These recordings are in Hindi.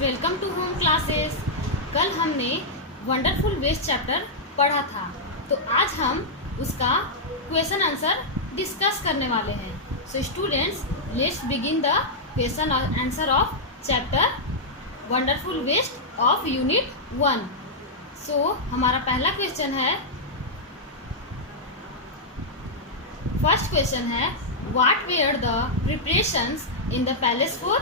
Welcome to home classes. कल हमने वंडरफुल वेस्ट चैप्टर पढ़ा था, तो आज हम उसका क्वेश्चन आंसर डिस्कस करने वाले हैं। So students, let's begin the question answer of chapter wonderful waste of unit 1। So हमारा पहला क्वेश्चन है, फर्स्ट क्वेश्चन है, what were the preparations in the palace for?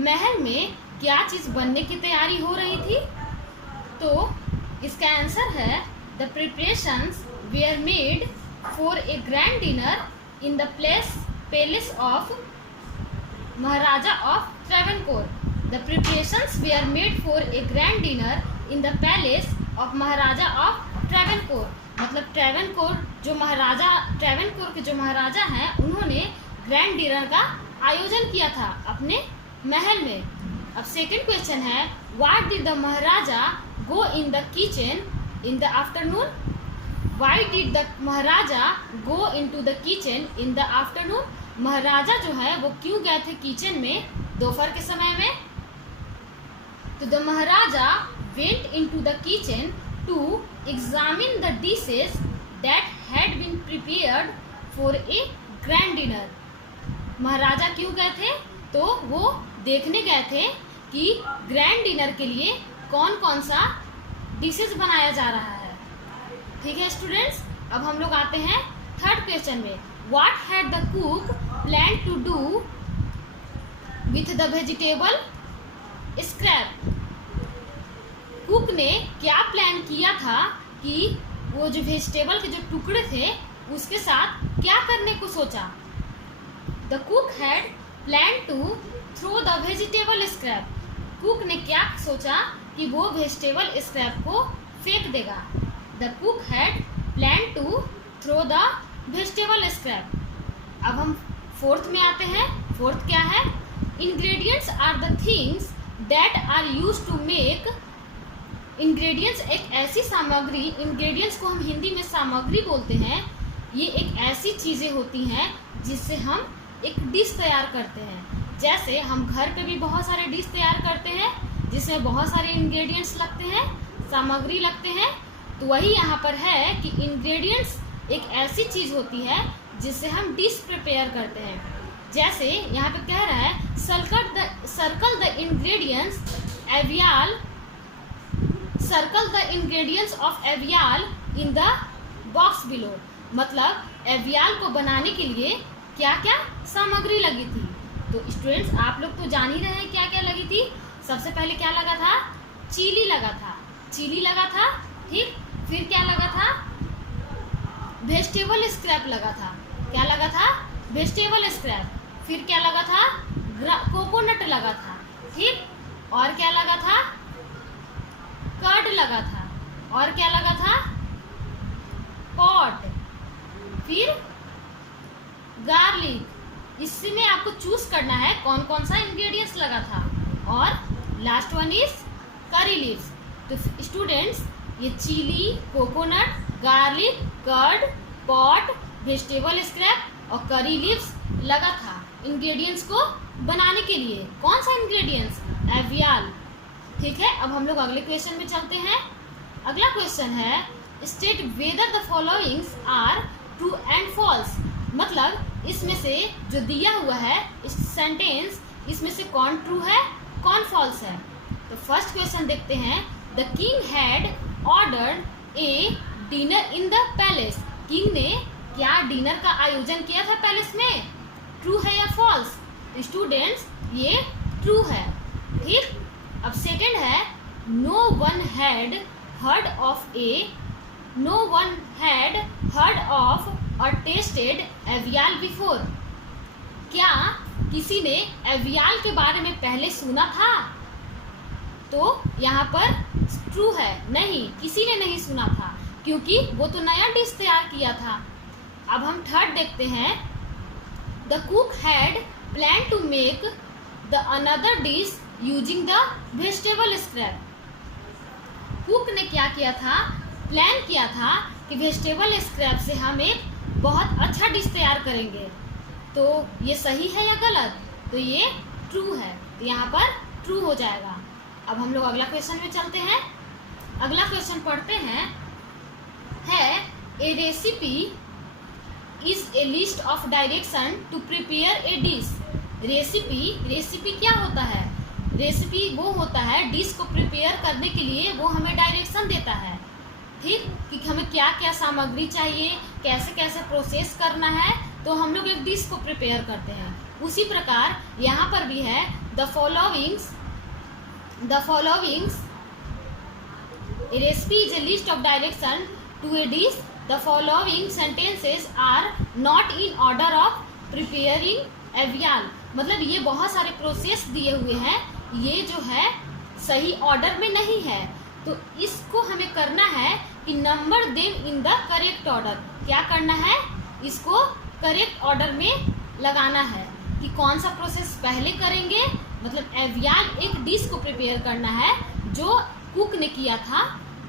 महल में क्या चीज़ बनने की तैयारी हो रही थी? तो इसका आंसर है, the preparations were made for a grand dinner in the palace of Maharaja of Travancore. The preparations were made for a grand dinner in the palace of Maharaja of Travancore. मतलब ट्रैवनकोर के जो महाराजा हैं, उन्होंने ग्रैंड डिनर का आयोजन किया था अपने महल में। अब सेकंड क्वेश्चन है, what did the Maharaja go in the kitchen in the afternoon? Why did the Maharaja go into the kitchen in the afternoon? महाराजा जो है वो क्यों गए थे किचन में दोपहर के समय में? तो the Maharaja went into the kitchen to examine the dishes that had been prepared for a grand dinner. महाराजा क्यों गए थे? तो वो देखने गए थे कि ग्रैंड डिनर के लिए कौन कौन सा डिशेस बनाया जा रहा है। ठीक है स्टूडेंट्स, अब हम लोग आते हैं थर्ड क्वेश्चन में। What had the cook plan to do with the vegetable scrap? Cook ने क्या प्लान किया था कि वो जो वेजिटेबल के जो टुकड़े थे उसके साथ क्या करने को सोचा? The cook had plan to throw the vegetable scrap. Cook ने क्या सोचा कि वो वेजिटेबल स्क्रैप को फेंक देगा। The cook had plan to throw the vegetable scrap. अब हम फोर्थ में आते हैं। फोर्थ क्या है? Ingredients are the things that are used to make. Ingredients एक ऐसी सामग्री, इंग्रेडिएंट्स को हम हिंदी में सामग्री बोलते हैं। ये एक ऐसी चीज़ें होती हैं जिससे हम एक डिश तैयार करते हैं। जैसे हम घर पे भी बहुत सारे डिश तैयार करते हैं जिसमें बहुत सारे इंग्रेडिएंट्स लगते हैं, सामग्री लगते हैं। तो वही यहाँ पर है कि इंग्रेडिएंट्स एक ऐसी चीज़ होती है जिससे हम डिश प्रिपेयर करते हैं। जैसे यहाँ पे कह रहा है, circle the ingredients of avial in the box below. मतलब एवियाल को बनाने के लिए क्या क्या सामग्री लगी थी? तो स्टूडेंट्स, आप लोग तो जान ही रहे हैं क्या क्या लगी थी। सबसे पहले क्या लगा था? चीनी लगा था। ठीक, फिर क्या लगा था? वेजिटेबल स्क्रैप लगा था। क्या लगा था? Vegetable scrap. फिर क्या लगा था? कोकोनट लगा था। ठीक, और क्या लगा था? कर्ड लगा था। और क्या लगा था? पॉट। फिर गार्लिक। इसी में आपको चूज करना है कौन कौन सा इंग्रेडिएंट्स लगा था। और last one is curry leaves. तो स्टूडेंट्स, ये chilli, coconut, garlic, curd, pot, vegetable scrap और करी लीव्स लगा था इंग्रेडिएंट्स को बनाने के लिए। कौन सा इंग्रेडिएंट्स? एवियाल। ठीक है, अब हम लोग अगले क्वेश्चन में चलते हैं। अगला क्वेश्चन है, state whether the followings are true and false. मतलब इसमें से जो दिया हुआ है इस सेंटेंस, इसमें से कौन ट्रू है कौन फॉल्स है। तो फर्स्ट क्वेश्चन देखते हैं, the king had ordered A dinner in the palace. King ने क्या डिनर का आयोजन किया था पैलेस में? ट्रू है या फॉल्स? तो स्टूडेंट्स, ये ट्रू है। ठीक, अब सेकंड है, no one had heard of और टेस्टेड एवियाल बिफोर। क्या किसी ने एवियाल के बारे में पहले सुना था? तो यहाँ पर ट्रू है, नहीं, किसी ने नहीं सुना था, क्योंकि वो तो नया डिश तैयार किया था। अब हम थर्ड देखते हैं, the cook had plan to make the another dish using the vegetable scrap. Cook ने क्या किया था? प्लान किया था कि वेजिटेबल स्क्रैप से हम एक बहुत अच्छा डिश तैयार करेंगे। तो ये सही है या गलत? तो ये ट्रू है, तो यहाँ पर ट्रू हो जाएगा। अब हम लोग अगला क्वेश्चन में चलते हैं। अगला क्वेश्चन पढ़ते हैं। A recipe is a list of direction to prepare a dish. Recipe क्या होता है? रेसिपी वो होता है डिश को प्रिपेयर करने के लिए वो हमें डायरेक्शन देता है, ठीक, कि हमें क्या क्या सामग्री चाहिए, कैसे कैसे प्रोसेस करना है, तो हम लोग एक डिश को प्रिपेयर करते हैं। उसी प्रकार यहाँ पर भी है the followings a recipe is a list of direction to a dish. The following sentences are not in order of preparing avial. मतलब ये बहुत सारे प्रोसेस दिए हुए हैं, ये जो है सही ऑर्डर में नहीं है, तो इसको हमें करना है कि number them in the correct order. क्या करना है? इसको करेक्ट ऑर्डर में लगाना है कि कौन सा प्रोसेस पहले करेंगे। मतलब एवियाल एक डिश को प्रिपेयर करना है जो कुक ने किया था,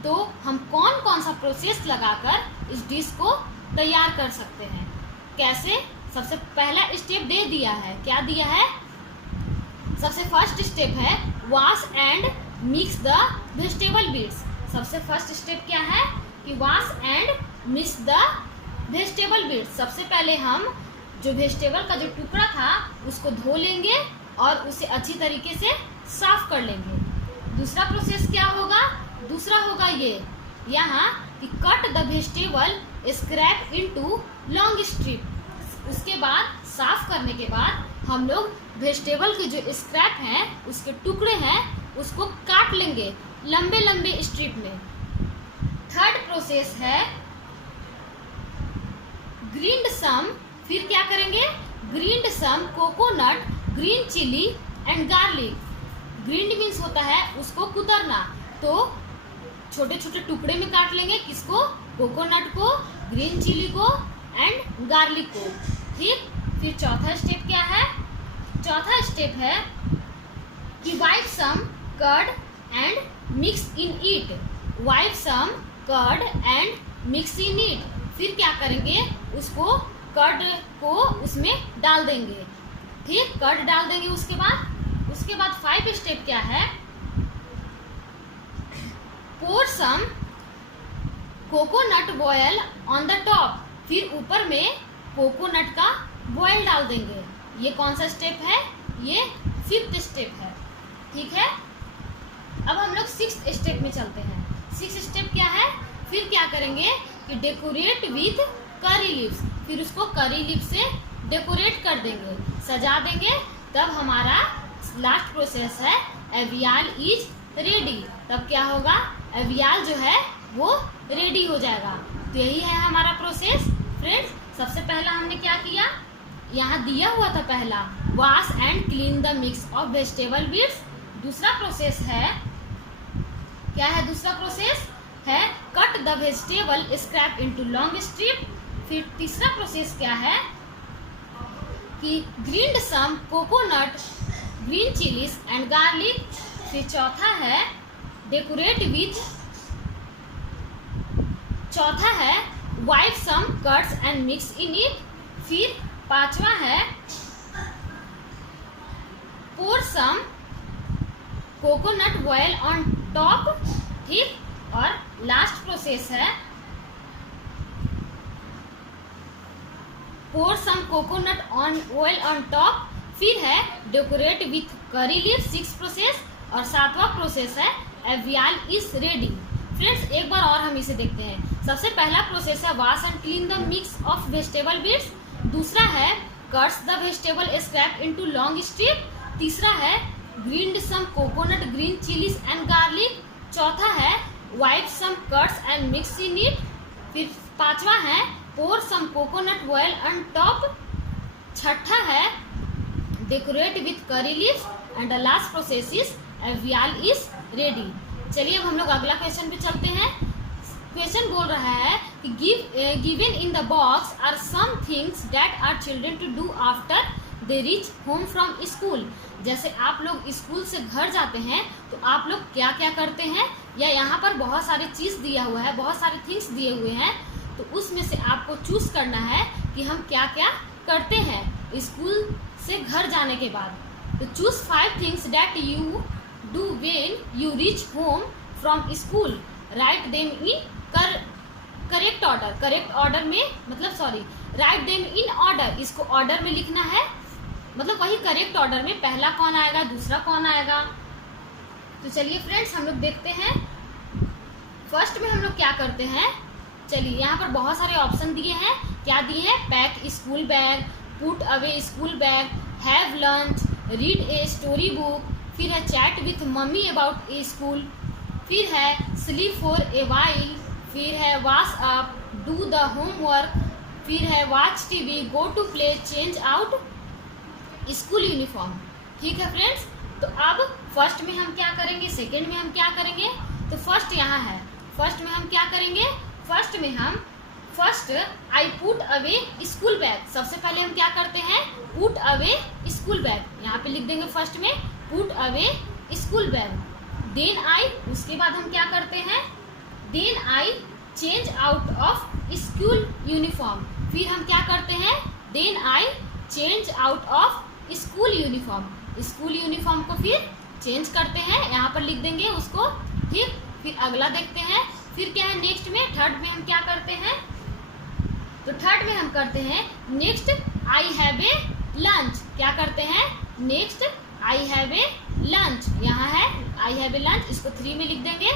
तो हम कौन कौन सा प्रोसेस लगाकर इस डिश को तैयार कर सकते हैं। कैसे? सबसे पहला स्टेप दे दिया है। क्या दिया है? सबसे फर्स्ट स्टेप है wash and mix the vegetable bits. सबसे फर्स्ट स्टेप क्या है कि wash and mix the vegetable bits. सबसे पहले हम जो वेजिटेबल का जो टुकड़ा था उसको धो लेंगे और उसे अच्छी तरीके से साफ कर लेंगे। दूसरा प्रोसेस क्या होगा? दूसरा होगा ये यहाँ कि cut the vegetable scrap into long strip. उसके बाद साफ करने के बाद हम लोग वेजिटेबल के जो स्क्रैप हैं उसके टुकड़े हैं उसको काट लेंगे लंबे लंबे स्ट्रिप में। थर्ड प्रोसेस है ग्रीन्ड सम। फिर क्या करेंगे? Grind some coconut, green chilli and garlic. Grind means होता है उसको कुतरना, तो छोटे छोटे टुकड़े में काट लेंगे। किसको? कोकोनट को, ग्रीन चिली को एंड गार्लिक को, ठीक। फिर चौथा स्टेप क्या है? चौथा स्टेप है कि whip some curd and mix in it. Whip some curd and mix in it. फिर क्या करेंगे? उसको कर्ड को उसमें डाल देंगे, ठीक, कर्ड डाल देंगे। उसके बाद 5 स्टेप क्या है? pour some coconut boil on the top. फिर ऊपर में कोकोनट का बॉयल डाल देंगे। ये कौन सा स्टेप है? ये 5th स्टेप है, ठीक है। अब हम लोग 6th स्टेप में चलते हैं। 6th स्टेप क्या है? फिर क्या करेंगे कि डेकोरेट विथ करी लीव्स। फिर उसको करी लीव से डेकोरेट कर देंगे, सजा देंगे। तब हमारा लास्ट प्रोसेस है एवियाल इज रेडी। तब क्या होगा? एवियाल जो है वो रेडी हो जाएगा। तो यही है हमारा प्रोसेस फ्रेंड्स। सबसे पहला हमने क्या किया? यहाँ दिया हुआ था पहला wash and clean the mix of vegetable bits. दूसरा प्रोसेस है क्या है? दूसरा प्रोसेस है cut the vegetable scrap into long strip. फिर तीसरा प्रोसेस क्या है कि grind some coconut, green chillies and garlic. फिर चौथा है डेकोरेट विथ, चौथा है whip some curds and mix in it. फिर पांचवा है pour some coconut oil on top, ठीक। और लास्ट प्रोसेस है pour some coconut oil on top. फिर है डेकोरेट विथ करी लीफ, 6th प्रोसेस। और 7वां प्रोसेस है एवियाल इज रेडी। फ्रेंड्स एक बार और हम इसे देखते हैं। सबसे पहला प्रोसेस है wash and clean the mix of vegetable bits. दूसरा है cuts the vegetable scrap into long strip. तीसरा है grind some coconut, green chillies and garlic. चौथा है whip some curds and mix in it. फिर पांचवा है pour some coconut oil on top. छठा है decorate with curry leaves and the last process is avial is ready. चलिए अब हम लोग अगला क्वेश्चन पे चलते हैं। क्वेश्चन बोल रहा है कि given in the box are some things that are children to do after they reach home from school. जैसे आप लोग स्कूल से घर जाते हैं तो आप लोग क्या क्या करते हैं, या यहाँ पर बहुत सारी चीज़ दिया हुआ है, बहुत सारे थिंग्स दिए हुए हैं, तो उसमें से आपको चूज करना है कि हम क्या क्या करते हैं स्कूल से घर जाने के बाद। तो choose 5 things that you do when you reach home from school, write them in correct order. Correct order में मतलब sorry, write them in order, इसको ऑर्डर में लिखना है, मतलब वही करेक्ट ऑर्डर में पहला कौन आएगा दूसरा कौन आएगा। तो चलिए फ्रेंड्स हम लोग देखते हैं। फर्स्ट में हम लोग क्या करते हैं, चलिए यहाँ पर बहुत सारे ऑप्शन दिए हैं। क्या दिए हैं, pack school bag, put away school bag, have lunch, read a story book, फिर है chat with mummy about a school, फिर है स्लीप फॉर ए वाइल, फिर है wash up, do the homework, फिर है watch TV, go to play, change out school uniform. ठीक है फ्रेंड्स, तो अब फर्स्ट में हम क्या करेंगे, सेकेंड में हम क्या करेंगे। तो फर्स्ट यहाँ है, फर्स्ट में हम क्या करेंगे, फर्स्ट में हम first I put away school bag, सबसे पहले हम क्या करते हैं पुट अवे स्कूल बैग, यहाँ पे लिख देंगे फर्स्ट में put away school bag. Then I, उसके बाद हम क्या करते हैं, then I change out of school uniform, फिर हम क्या करते हैं, then I change out of school uniform, school uniform को फिर चेंज करते हैं, यहाँ पर लिख देंगे उसको। फिर अगला देखते हैं, फिर क्या है नेक्स्ट में, थर्ड में हम क्या करते हैं, तो थर्ड में हम करते हैं next I have a lunch, क्या करते हैं next I have a lunch, यहाँ है आई हैव ए लंच, इसको 3 में लिख देंगे।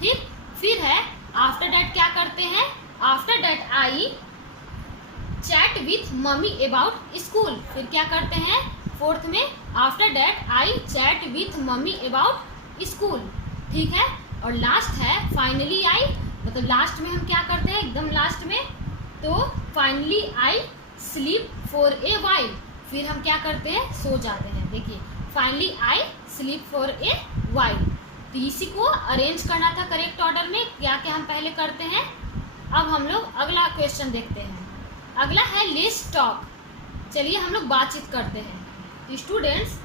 ठीक, फिर है आफ्टर दैट क्या करते हैं, after that I chat with mummy about school, फिर क्या करते हैं फोर्थ में, after that I chat with mummy about school. ठीक है, और लास्ट है फाइनली आई, मतलब लास्ट में हम क्या करते हैं एकदम लास्ट में, तो finally I sleep for a while, फिर हम क्या करते हैं सो जाते हैं। देखिए finally I sleep for a while, तो इसी को अरेंज करना था करेक्ट ऑर्डर में, क्या क्या हम पहले करते हैं। अब हम लोग अगला क्वेश्चन देखते हैं, अगला है लेट्स टॉक, चलिए हम लोग बातचीत करते हैं। तो स्टूडेंट्स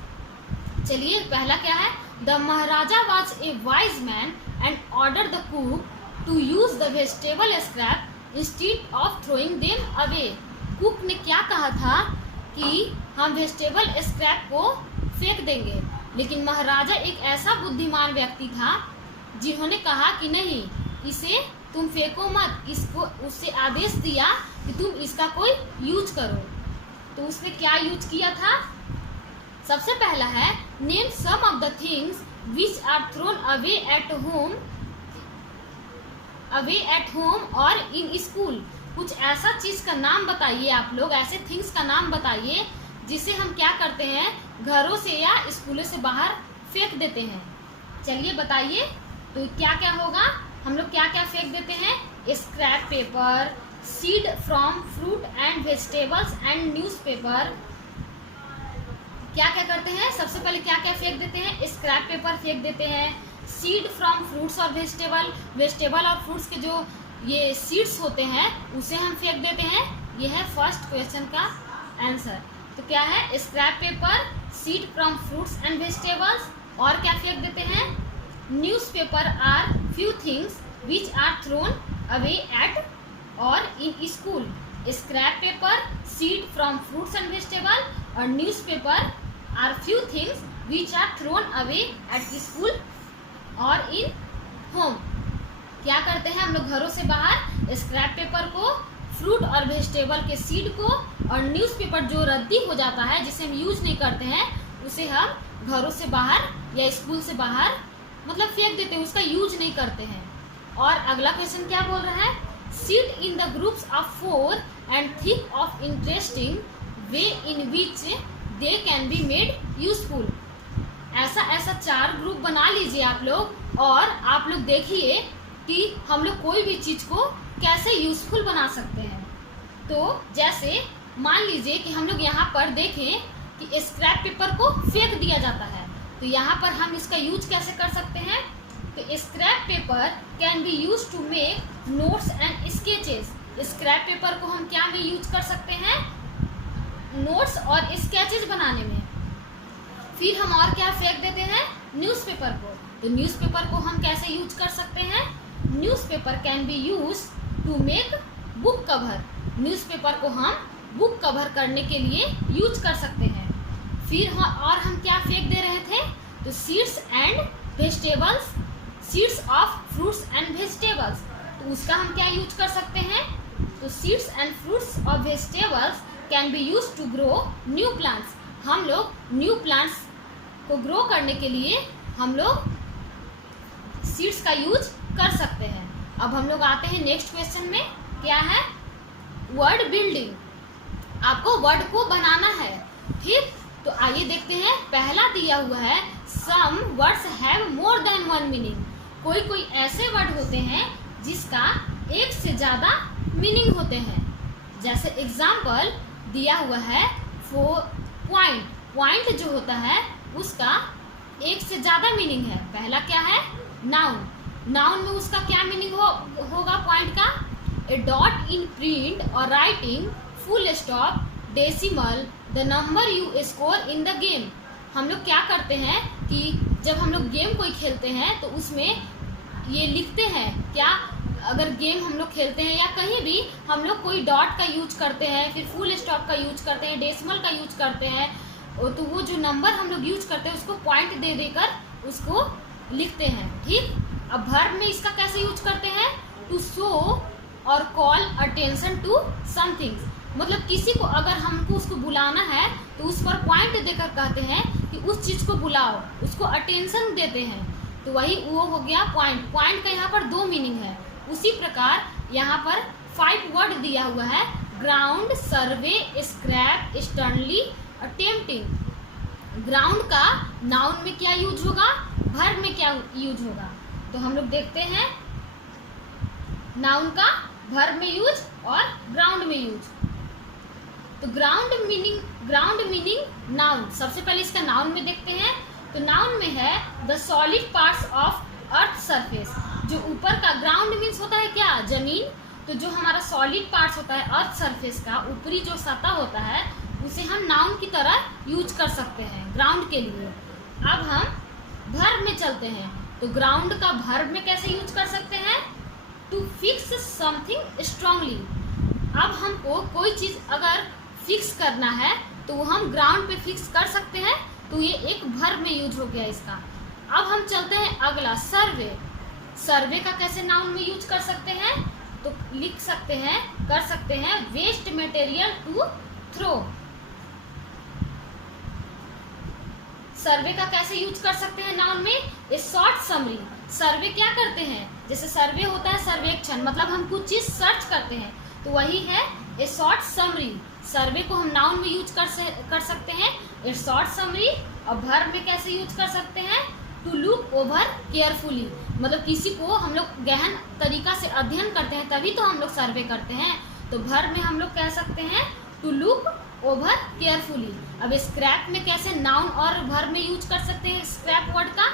चलिए पहला क्या है, the Maharaja was a wise man and order the cook to use the vegetable scrap instead of throwing them away. Cook ने क्या कहा था कि हम वेजिटेबल स्क्रैप को फेंक देंगे, लेकिन महाराजा एक ऐसा बुद्धिमान व्यक्ति था जिन्होंने कहा कि नहीं इसे तुम फेंको मत, इसको उससे आदेश दिया कि तुम इसका कोई यूज करो। तो उसने क्या यूज किया था, सबसे पहला है name some of the things which are thrown away at home और इन स्कूल। कुछ ऐसा चीज का नाम बताइए आप लोग, ऐसे थिंग्स का नाम बताइए जिसे हम क्या करते हैं घरों से या स्कूलों से बाहर फेंक देते हैं। चलिए बताइए, तो क्या क्या होगा, हम लोग क्या क्या फेंक देते हैं, scrap paper, seed from fruit and vegetables and newspaper. क्या क्या करते हैं, सबसे पहले क्या क्या फेंक देते हैं, स्क्रैप पेपर फेंक देते हैं, सीड फ्रॉम फ्रूट्स और वेजिटेबल और फ्रूट्स के जो ये सीड्स होते हैं उसे हम फेंक देते हैं। ये है फर्स्ट क्वेश्चन का आंसर। तो क्या है scrap paper, seed from fruits and vegetables, और क्या फेंक देते हैं, newspaper are few things which are thrown away at और in school. Scrap paper, seed from fruits and vegetable और newspaper are few things which are thrown away at school और इन होम। क्या करते हैं हम लोग घरों से बाहर स्क्रैप पेपर को, फ्रूट और वेजिटेबल के सीड को, और न्यूज़पेपर जो रद्दी हो जाता है जिसे हम यूज नहीं करते हैं उसे हम घरों से बाहर या स्कूल से बाहर मतलब फेंक देते हैं, उसका यूज नहीं करते हैं। और अगला क्वेश्चन क्या बोल रहा है, sit in the groups of 4 and think of interesting way in which they can be made useful. ऐसा 4 ग्रुप बना लीजिए आप लोग, और आप लोग देखिए कि हम लोग कोई भी चीज़ को कैसे यूजफुल बना सकते हैं। तो जैसे मान लीजिए कि हम लोग यहाँ पर देखें कि स्क्रैप पेपर को फेंक दिया जाता है, तो यहाँ पर हम इसका यूज कैसे कर सकते हैं, तो scrap paper can be use to make notes and sketches. Scrap paper को हम क्या में यूज कर सकते हैं, नोट्स और स्केचेस बनाने में। फिर हम और क्या फेंक देते हैं, न्यूज़पेपर को। तो न्यूज़पेपर को हम कैसे यूज कर सकते हैं, newspaper can be use to make book cover. Newspaper को हम बुक कवर करने के लिए यूज कर सकते हैं। फिर और हम क्या फेंक दे रहे थे, तो seeds and vegetables, seeds of fruits and vegetables, तो उसका हम क्या यूज कर सकते हैं? तो seeds and fruits of vegetables can be use to grow new plants. हम लोग न्यू प्लांट्स को ग्रो करने के लिए हम लोग सीड्स का यूज कर सकते हैं। अब हम लोग आते हैं नेक्स्ट क्वेश्चन में, क्या है? Word building. आपको वर्ड को बनाना है, ठीक? तो आइए देखते हैं। पहला दिया हुआ है some words have more than one meaning. कोई कोई ऐसे वर्ड होते हैं जिसका एक से ज़्यादा मीनिंग होते हैं। जैसे एग्जाम्पल दिया हुआ है पॉइंट। पॉइंट जो होता है उसका एक से ज़्यादा मीनिंग है। पहला क्या है? नाउन। नाउन में उसका क्या मीनिंग होगा पॉइंट का? ए डॉट इन प्रिंट और writing, full stop, decimal, the number you score in the game. हम लोग क्या करते हैं कि जब हम लोग गेम कोई खेलते हैं तो उसमें ये लिखते हैं क्या? अगर गेम हम लोग खेलते हैं या कहीं भी हम लोग कोई डॉट का यूज करते हैं, फिर फुल स्टॉप का यूज करते हैं, डेसिमल का यूज करते हैं, तो वो जो नंबर हम लोग यूज करते हैं उसको पॉइंट दे देकर उसको लिखते हैं, ठीक? अब वर्ब में इसका कैसे यूज करते हैं? टू शो और कॉल अटेंशन टू समथिंग। मतलब किसी को अगर हमको उसको बुलाना है तो उस पर पॉइंट देकर कहते हैं कि उस चीज़ को बुलाओ, उसको अटेंशन देते हैं, तो वही वो हो गया पॉइंट। पॉइंट का यहाँ पर दो मीनिंग है। उसी प्रकार यहाँ पर 5 वर्ड दिया हुआ है, ग्राउंड, सर्वे, स्क्रैप, स्टर्नली, अटेम्प्टिंग। ग्राउंड का नाउन में क्या यूज होगा, वर्ब में क्या यूज होगा? तो हम लोग देखते हैं नाउन का वर्ब में यूज और ग्राउंड में यूज। तो ग्राउंड मीनिंग नाउन। सबसे पहले इसका नाउन में देखते हैं। तो नाउन में है the solid parts of earth surface. जो ऊपर का ग्राउंड मीन्स होता है क्या? जमीन। तो जो हमारा सॉलिड पार्ट्स होता है अर्थ सरफेस का ऊपरी जो सतह होता है उसे हम नाउन की तरह यूज कर सकते हैं ग्राउंड के लिए। अब हम वर्ब में चलते हैं। तो ग्राउंड का वर्ब में कैसे यूज कर सकते हैं? To fix something strongly. अब हमको कोई चीज़ अगर फिक्स करना है तो वो हम ग्राउंड पे फिक्स कर सकते हैं, तो ये एक वर्ब में यूज हो गया इसका। अब हम चलते हैं अगला, सर्वे। सर्वे का कैसे नाउन में यूज कर सकते हैं? तो लिख सकते हैं, कर सकते हैं, वेस्ट मटेरियल टू थ्रो। सर्वे का कैसे यूज कर सकते हैं नाउन में? ए शॉर्ट समरी। सर्वे क्या करते हैं? जैसे सर्वे होता है सर्वेक्षण, मतलब हम कुछ चीज सर्च करते हैं, तो वही है ए शॉर्ट समरी। सर्वे को हम नाउन में यूज कर सकते हैं ए शॉर्ट समरी। और वर्ब में कैसे यूज कर सकते हैं? To look over carefully. मतलब किसी को हम लोग गहन तरीका से अध्ययन करते हैं तभी तो हम लोग सर्वे करते हैं। तो वर्ब में हम लोग कह सकते हैं टू लुक ओवर केयरफुली। अब स्क्रैप में कैसे नाउन और वर्ब में यूज कर सकते हैं स्क्रैप वर्ड का?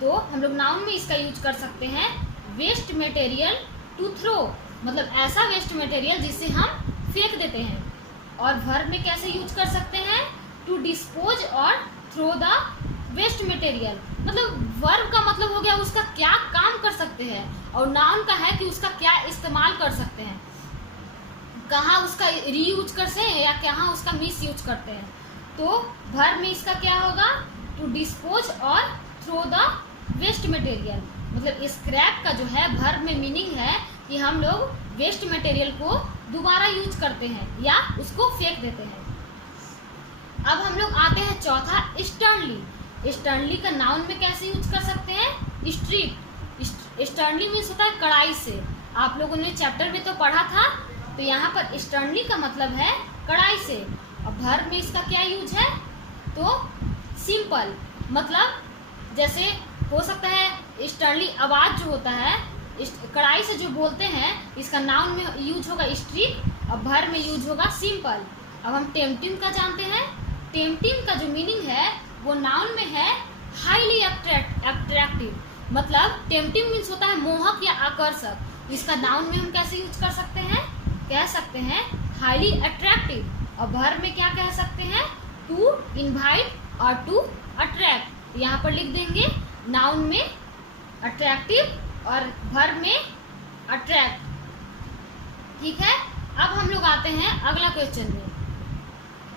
तो हम लोग नाउन में इसका यूज कर सकते हैं वेस्ट मटेरियल टू थ्रो। मतलब ऐसा वेस्ट मटेरियल जिसे हम फेंक देते हैं। और वर्ब में कैसे यूज कर सकते हैं? टू डिस्पोज और थ्रो द वेस्ट मटेरियल। मतलब वर्ब का मतलब हो गया उसका क्या काम कर सकते हैं, और नाउन का है कि उसका क्या इस्तेमाल कर सकते हैं, कहाँ उसका रीयूज करते हैं या कहाँ उसका मिस यूज करते हैं। तो वर्ब में इसका क्या होगा? टू डिस्पोज और थ्रो द वेस्ट मटेरियल। मतलब स्क्रैप का जो है वर्ब में मीनिंग है कि हम लोग वेस्ट मटेरियल को दोबारा यूज करते हैं या उसको फेंक देते हैं। अब हम लोग आते हैं चौथा, स्टर्नली। स्टर्नली का नाउन में कैसे यूज कर सकते हैं? स्ट्रिक्ट। स्टर्नली मीन्स होता है कड़ाई से। आप लोगों ने चैप्टर में तो पढ़ा था। तो यहाँ पर स्टर्नली का मतलब है कड़ाई से। अब वर्ब में इसका क्या यूज है? तो सिंपल। मतलब जैसे हो सकता है स्टर्नली आवाज़ जो होता है कड़ाई से जो बोलते हैं, इसका नाउन में यूज होगा स्ट्रिक्ट और वर्ब में यूज होगा सिंपल। अब हम टेम्पटिंग का जानते हैं। टेम्पटिंग का जो मीनिंग है वो नाउन में है हाईली अट्रैक्टिव। मतलब टेम्पटिंग मीन्स होता है मोहक या आकर्षक। इसका नाउन में हम कैसे यूज कर सकते हैं? कह सकते हैं हाईली अट्रैक्टिव। और वर्ब में क्या कह सकते हैं? टू इनवाइट और टू अट्रैक्ट। यहाँ पर लिख देंगे नाउन में अट्रैक्टिव और वर्ब में अट्रैक्ट। ठीक है। अब हम लोग आते हैं अगला क्वेश्चन में।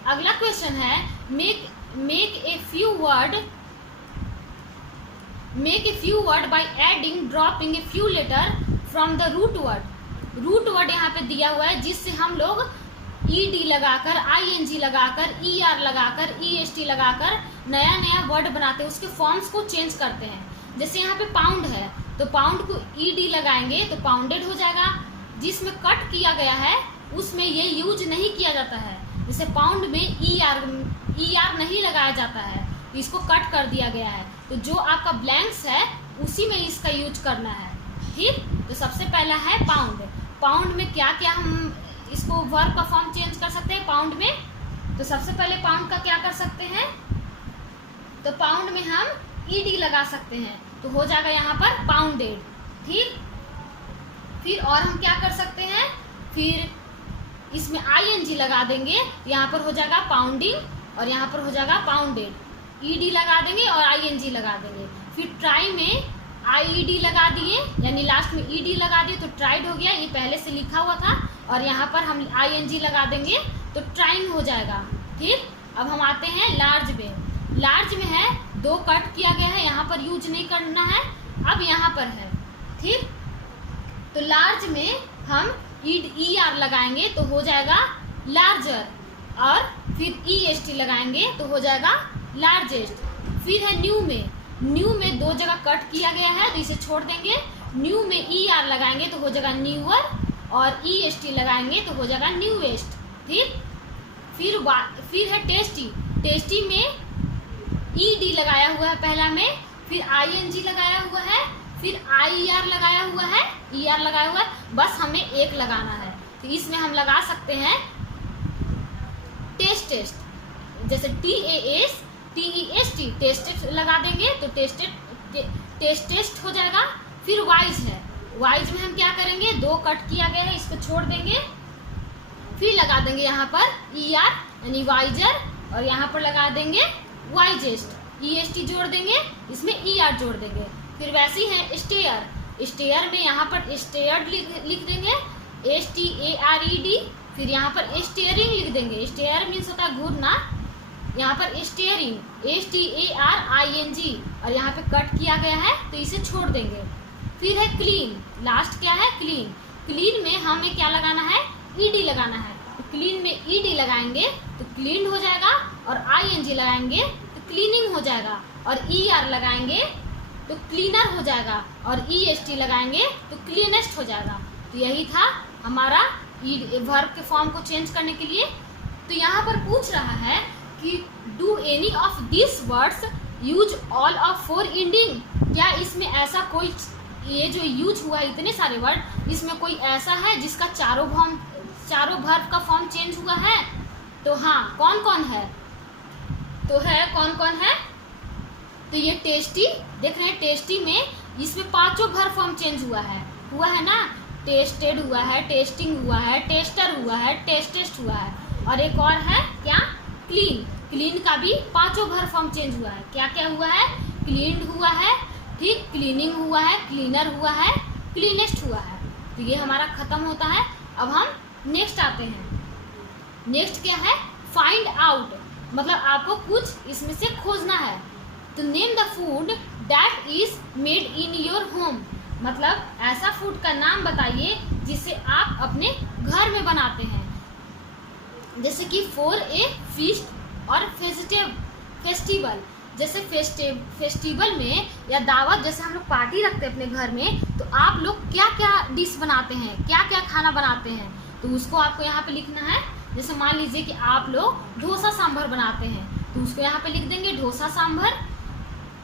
अगला क्वेश्चन है make a few word make a few word by adding dropping a few letter from the root word. Root word यहाँ पे दिया हुआ है जिससे हम लोग ed लगाकर, ing लगाकर, er लगाकर, est लगाकर नया नया वर्ड बनाते हैं, उसके फॉर्म्स को चेंज करते हैं। जैसे यहाँ पे पाउंड है तो पाउंड को ed लगाएंगे तो पाउंडेड हो जाएगा। जिसमें कट किया गया है उसमें ये यूज नहीं किया जाता है। जैसे पाउंड में er नहीं लगाया जाता है, इसको कट कर दिया गया है। तो जो आपका ब्लैंक्स है उसी में इसका यूज करना है। ठीक, तो सबसे पहला है पाउंड। पाउंड में क्या क्या हम इसको वर्ब का फॉर्म चेंज कर सकते हैं पाउंड में। तो सबसे पहले पाउंड का क्या कर सकते हैं, तो पाउंड में हम ed लगा सकते हैं तो हो जाएगा यहाँ पर पाउंडेड। ठीक, फिर और हम क्या कर सकते हैं, फिर इसमें ing लगा देंगे, यहाँ पर हो जाएगा पाउंडिंग और यहाँ पर हो जाएगा पाउंडेड। ed लगा देंगे और ing लगा देंगे। फिर ट्राई में ied लगा दिए, यानी लास्ट में ed लगा दिए तो ट्राइड हो गया, ये पहले से लिखा हुआ था। और यहाँ पर हम ing लगा देंगे तो ट्राइंग हो जाएगा। ठीक, अब हम आते हैं लार्ज में। लार्ज में है दो कट किया गया है, यहाँ पर यूज नहीं करना है, अब यहाँ पर है। ठीक, तो लार्ज में हम er लगाएंगे तो हो जाएगा लार्जर और फिर est लगाएंगे तो हो जाएगा लार्जेस्ट। फिर है न्यू में। न्यू में दो जगह कट किया गया है तो इसे छोड़ देंगे। न्यू में er लगाएंगे तो हो जाएगा न्यूअर और est लगाएंगे तो हो जाएगा न्यूएस्ट। ठीक, फिर है टेस्टी। टेस्टी में ed लगाया हुआ है पहला में, फिर ing लगाया हुआ है, फिर ir लगाया हुआ है, er लगाया हुआ है, बस हमें एक लगाना है। तो इसमें हम लगा सकते हैं टेस्ट। जैसे TASTEST टेस्ट लगा देंगे तो टेस्ट हो जाएगा। फिर वाइज है। वाइज में हम क्या करेंगे, दो कट किया गया है, इसको छोड़ देंगे, फिर लगा देंगे यहाँ पर er यानी वाइजर और यहाँ पर लगा देंगे वाइजेस्ट, est जोड़ देंगे, इसमें er जोड़ देंगे। फिर वैसे ही है स्टेयर। स्टेयर में यहाँ पर स्टेयर्ड लिख देंगे STARED, फिर यहाँ पर स्टेयरिंग लिख देंगे। स्टेयर मीन्स होता है घूरना, यहाँ पर स्टेयरिंग STARING और यहाँ पे कट किया गया है तो इसे छोड़ देंगे। फिर है क्लीन। लास्ट क्या है, क्लीन। क्लीन में हमें क्या लगाना है, ed लगाना है। तो क्लीन में ed लगाएंगे तो क्लीन हो जाएगा और ing लगाएंगे तो क्लीनिंग हो जाएगा और er लगाएंगे तो क्लीनर हो जाएगा और est लगाएंगे तो क्लीनेस्ट हो जाएगा। तो यही था हमारा वर्ब के फॉर्म को चेंज करने के लिए। तो यहाँ पर पूछ रहा है कि do any of this words use all of four ending. क्या इसमें ऐसा कोई, ये जो यूज हुआ है इतने सारे वर्ड, इसमें कोई ऐसा है जिसका चारों वर्ब का फॉर्म चेंज हुआ है? तो हाँ, कौन कौन है, तो है कौन कौन है, तो ये टेस्टी देख रहे हैं। टेस्टी में इसमें पांचों वर्ब फॉर्म चेंज हुआ है ना। टेस्टेड हुआ है, टेस्टिंग हुआ है, टेस्टर हुआ है, टेस्टेस्ट हुआ है और एक और है क्या, क्लीन। क्लीन का भी पांचों वर्ब फॉर्म चेंज हुआ है। क्या क्या हुआ है, क्लीन्ड हुआ है, ठीक, क्लीनिंग हुआ है, क्लीनर हुआ है, क्लीनेस्ट हुआ है। तो ये हमारा खत्म होता है। अब हम नेक्स्ट आते हैं। नेक्स्ट क्या है, फाइंड आउट, मतलब आपको कुछ इसमें से खोजना है। तो name the food that is made in your home, मतलब ऐसा फूड का नाम बताइए जिसे आप अपने घर में बनाते हैं। जैसे कि फॉर ए फीस्ट और फेस्टिवल, जैसे फेस्टिवल में या दावत, जैसे हम लोग पार्टी रखते हैं अपने घर में, तो आप लोग क्या क्या डिश बनाते हैं, क्या क्या खाना बनाते हैं, तो उसको आपको यहाँ पे लिखना है। जैसे मान लीजिए कि आप लोग डोसा सांभर बनाते हैं तो उसको यहाँ पे लिख देंगे dosa sambar.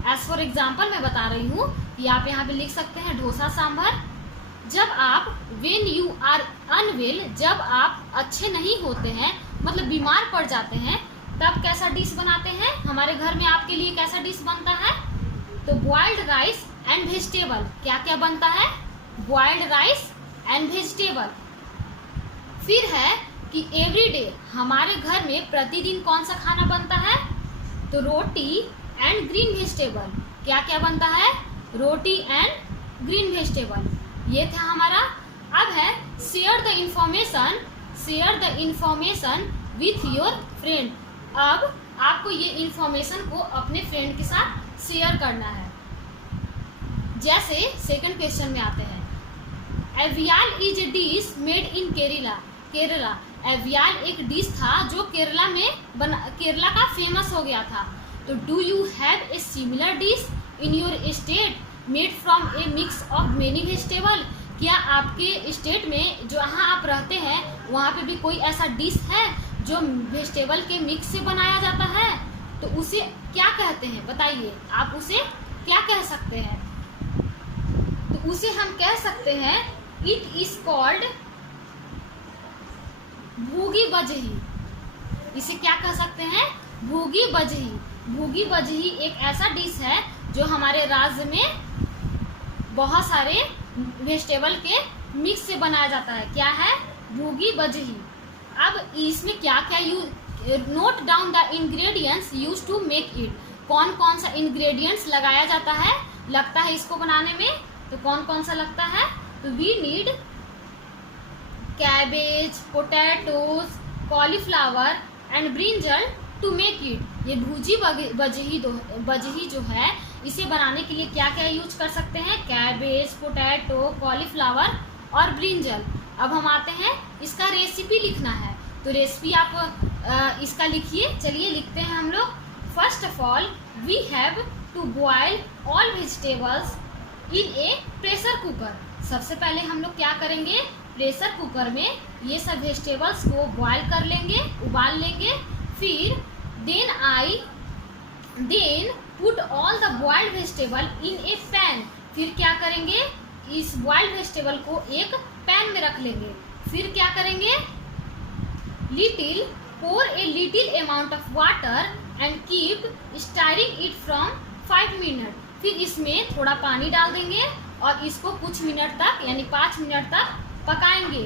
As for example मैं बता रही हूँ कि आप यहाँ पे लिख सकते हैं डोसा सांभर। जब आप व्हेन यू आर अनवेल, जब आप अच्छे नहीं होते हैं, मतलब बीमार पड़ जाते हैं, तब कैसा डिश बनाते हैं, हमारे घर में आपके लिए कैसा डिश बनता है, तो बॉइल्ड राइस एंड वेजिटेबल। क्या क्या बनता है, बॉइल्ड राइस एंड वेजिटेबल। फिर है कि एवरीडे, हमारे घर में प्रतिदिन कौन सा खाना बनता है, तो रोटी एंड ग्रीन वेजिटेबल। क्या क्या बनता है, रोटी एंड ग्रीन वेजिटेबल। ये था हमारा। अब है share the information with your friend. अब आपको ये इंफॉर्मेशन को अपने फ्रेंड के साथ शेयर करना है। जैसे सेकंड क्वेश्चन में आते हैं, avial is a dish made in Kerala. Avial एक डिश था जो केरला का फेमस हो गया था। तो do you have a similar dish in your state made from A mix of many vegetable. क्या आपके स्टेट में जहाँ आप रहते हैं वहाँ पे भी कोई ऐसा डिश है जो वेजिटेबल के मिक्स से बनाया जाता है? तो उसे क्या कहते हैं बताइए, आप उसे क्या कह सकते हैं? तो उसे हम कह सकते हैं इट इज कॉल्ड भूगी बजही। इसे क्या कह सकते हैं? भूगी बजही। भूगी बजही एक ऐसा डिश है जो हमारे राज्य में बहुत सारे वेजिटेबल के मिक्स से बनाया जाता है। क्या है? भूगी बजही। अब इसमें क्या क्या note down the ingredients use to make it. कौन कौन सा इंग्रेडिएंट्स लगाया लगता है इसको बनाने में? तो कौन कौन सा लगता है? तो we need cabbage, potatoes, cauliflower and brinjal to make it. ये भूजी बजही जो है इसे बनाने के लिए क्या क्या यूज कर सकते हैं? कैबेज, पोटैटो, कॉलीफ्लावर और ब्रिंजल। अब हम आते हैं, इसका रेसिपी लिखना है। तो रेसिपी आप इसका लिखिए। चलिए लिखते हैं हम लोग। First of all we have to boil all vegetables in a pressure cooker. सबसे पहले हम लोग क्या करेंगे? प्रेशर कुकर में ये सब वेजिटेबल्स को बॉयल कर लेंगे, उबाल लेंगे। फिर then put all the boiled vegetable in a pan. फिर क्या करेंगे? इस बॉइल्ड वेजिटेबल को एक पैन में रख लेंगे। फिर क्या करेंगे? pour a little amount of water and keep stirring it from 5 minutes। फिर इसमें थोड़ा पानी डाल देंगे और इसको कुछ मिनट तक यानी 5 मिनट तक पकाएंगे।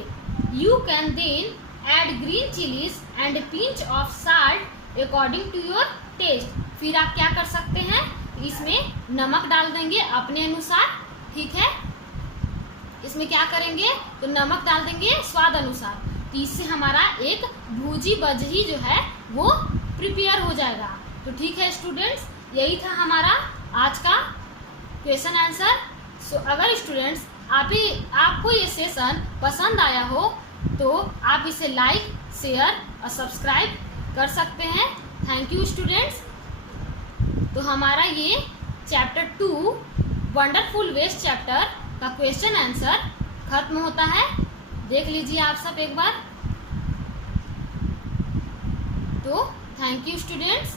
You can then add green chilies and a pinch of salt according to your taste। फिर आप क्या कर सकते हैं? इसमें नमक डाल देंगे अपने अनुसार, ठीक है? इसमें क्या करेंगे? तो नमक डाल देंगे स्वाद अनुसार। तो इससे हमारा एक भूजी बजही जो है वो प्रिपेयर हो जाएगा। तो ठीक है स्टूडेंट्स, यही था हमारा आज का क्वेश्चन आंसर। सो अगर स्टूडेंट्स आपको ये सेशन पसंद आया हो तो आप इसे लाइक, शेयर और सब्सक्राइब कर सकते हैं। Thank you students. तो हमारा ये चैप्टर 2 वंडरफुल वेस्ट चैप्टर का क्वेश्चन आंसर खत्म होता है। देख लीजिए आप सब एक बार। तो thank you students.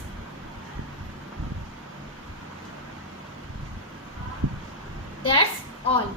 That's all।